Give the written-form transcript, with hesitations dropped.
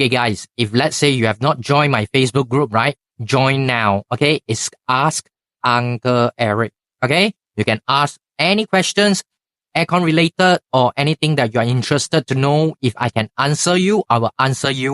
Okay, guys, if let's say you have not joined my Facebook group, right? Join now, okay? It's Ask Uncle Eric, okay? You can ask any questions, aircon related or anything that you are interested to know. If I can answer you, I will answer you.